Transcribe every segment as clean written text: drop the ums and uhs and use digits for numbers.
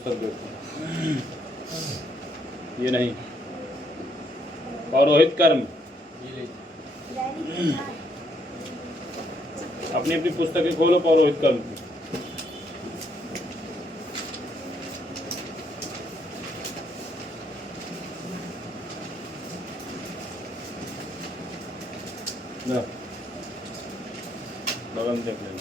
पुस्तक देखो, ये नहीं, पौरोहित कर्म। अपनी अपनी पुस्तकें खोलो पौरोहित कर्म की। बगल में देख लेना।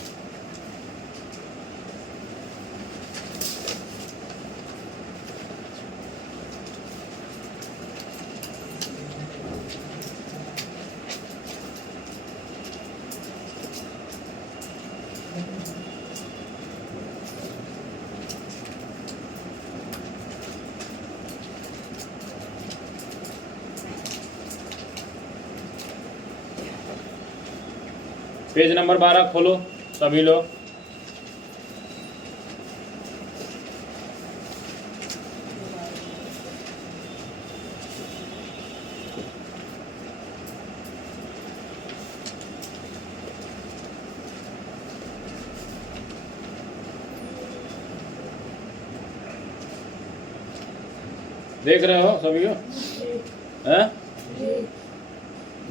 पेज नंबर 12 खोलो सभी लोग। देख रहे हो सभी को?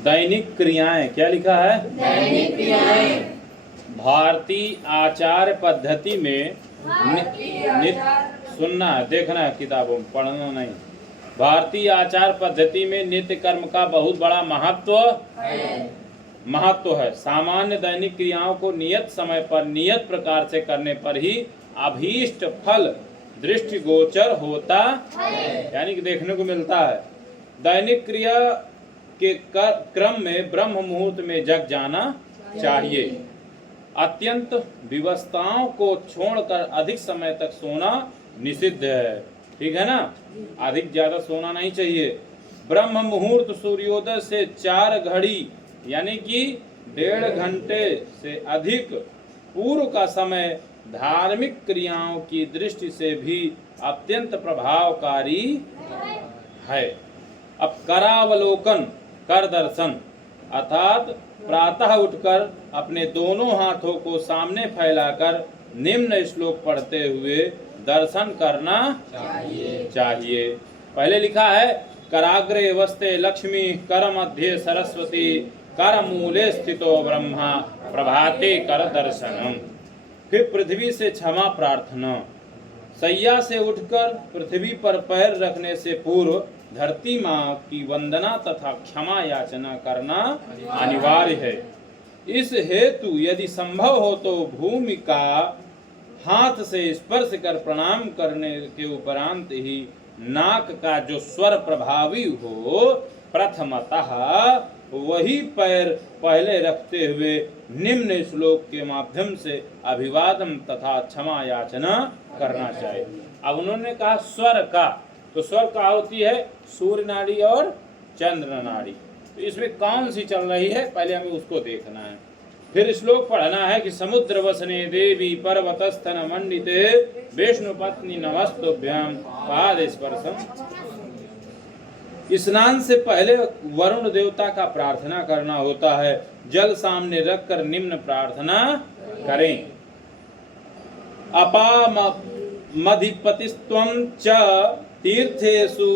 दैनिक क्रियाएं, क्या लिखा है? दैनिक क्रियाएं। भारतीय आचार पद्धति में सुनना है, देखना है किताबों में, पढ़ना नहीं। भारतीय आचार पद्धति में नित्य कर्म का बहुत बड़ा महत्व है। सामान्य दैनिक क्रियाओं को नियत समय पर नियत प्रकार से करने पर ही अभीष्ट फल दृष्टिगोचर होता है, यानी कि देखने को मिलता है। दैनिक क्रिया के क्रम में ब्रह्म मुहूर्त में जग जाना चाहिए। अत्यंत विवस्थाओं को छोड़कर अधिक समय तक सोना निषिद्ध है, ठीक है ना? अधिक ज्यादा सोना नहीं चाहिए। ब्रह्म मुहूर्त सूर्योदय से 4 घड़ी यानी कि 1.5 घंटे से अधिक पूर्व का समय धार्मिक क्रियाओं की दृष्टि से भी अत्यंत प्रभावकारी है। अब करावलोकन, कर दर्शन, अर्थात प्रातः उठकर अपने दोनों हाथों को सामने फैलाकर निम्न श्लोक पढ़ते हुए दर्शन करना चाहिए। पहले लिखा है कराग्रे वस्ते लक्ष्मी, कर मध्य सरस्वती, कर मूले स्थितो ब्रह्मा, प्रभाते कर दर्शनम। फिर पृथ्वी से क्षमा प्रार्थना। सैया से उठकर पृथ्वी पर पैर रखने से पूर्व धरती माँ की वंदना तथा क्षमा याचना करना अनिवार्य है। इस हेतु यदि संभव हो तो भूमि का हाथ से स्पर्श कर प्रणाम करने के उपरांत ही नाक का जो स्वर प्रभावी हो, प्रथमतः वही पैर पहले रखते हुए निम्न श्लोक के माध्यम से अभिवादन तथा क्षमा याचना करना चाहिए। अब उन्होंने कहा स्वर का, तो स्वर का होती है सूर्य नाड़ी और चंद्र नाड़ी। तो इसमें कौन सी चल रही है पहले हमें उसको देखना है। फिर श्लोक पढ़ना है कि समुद्र वसने देवी पर्वतस्थन मंडिते विष्णु पत्नी नमस्तुभ्यं पाद स्पर्शम। स्नान से पहले वरुण देवता का प्रार्थना करना होता है। जल सामने रखकर निम्न प्रार्थना करें। अपामधिपतिस्त्वं च तीर्थेषु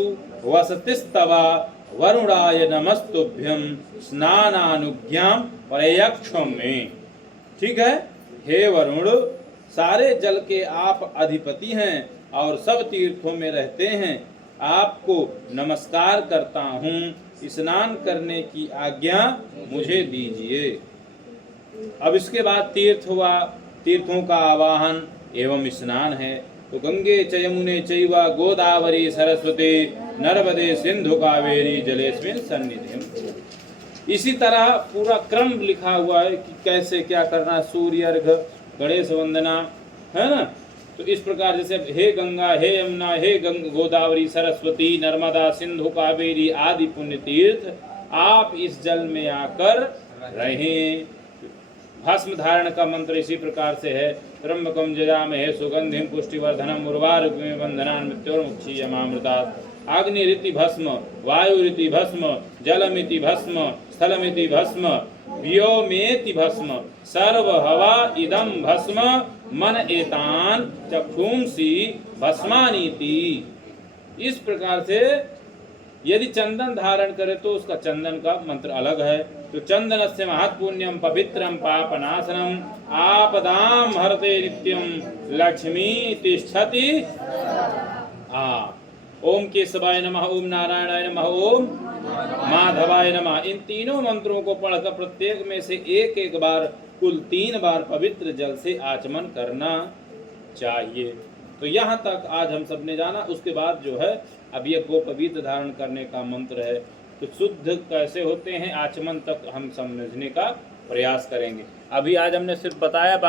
वसतिस्तवा वरुणाय नमस्तुभ्यं स्नानानुज्ञां प्रयक्षमे। ठीक है, हे वरुण, सारे जल के आप अधिपति हैं और सब तीर्थों में रहते हैं। आपको नमस्कार करता हूँ, स्नान करने की आज्ञा मुझे दीजिए। अब इसके बाद तीर्थ हुआ, तीर्थों का आवाहन एवं स्नान है। तो गंगे च यमुने चैव गोदावरी सरस्वती नर्मदे सिंधु कावेरी जलेस्मिन् सन्निधिं। इसी तरह पूरा क्रम लिखा हुआ है कि कैसे क्या करना। सूर्य अर्घ्य, गणेश वंदना, है ना? तो इस प्रकार जैसे हे गंगा, हे यमुना, हे गोदावरी, सरस्वती, नर्मदा, सिंधु, कावेरी आदि पुण्य तीर्थ, आप इस जल में आकर रहें। भस्म धारण का मंत्र इसी प्रकार से है। त्र्यंबकम जजामहे सुगंधिम पुष्टिवर्धनम उर्वारुकमिव बन्धनान् मृत्योर्मुक्षीयमामृतात्। अग्निरिति भस्म, वायुरिति भस्म, जलमिति भस्म, स्थलमिति भस्म, व्योमेति भस्म, सर्व हवा इदं भस्म मन एतान चक्षुंसी भस्मानीति। इस प्रकार से यदि चंदन धारण करे तो उसका चंदन का मंत्र अलग है। तो चंदन से महत्पुण्यम पवित्रम पापनाशनम आपदाम हरते नित्यम लक्ष्मी तिष्ठति। ओम केशवाय नमः, ओम नारायणाय नमः, ओम माधवाय नमः। इन तीनों मंत्रों को पढ़कर प्रत्येक में से एक एक बार कुल 3 बार पवित्र जल से आचमन करना चाहिए। तो यहाँ तक आज हम सब ने जाना। उसके बाद जो है अब ये गोपवीत धारण करने का मंत्र है। तो शुद्ध कैसे होते हैं आचमन तक हम समझने का प्रयास करेंगे। अभी आज हमने सिर्फ बताया।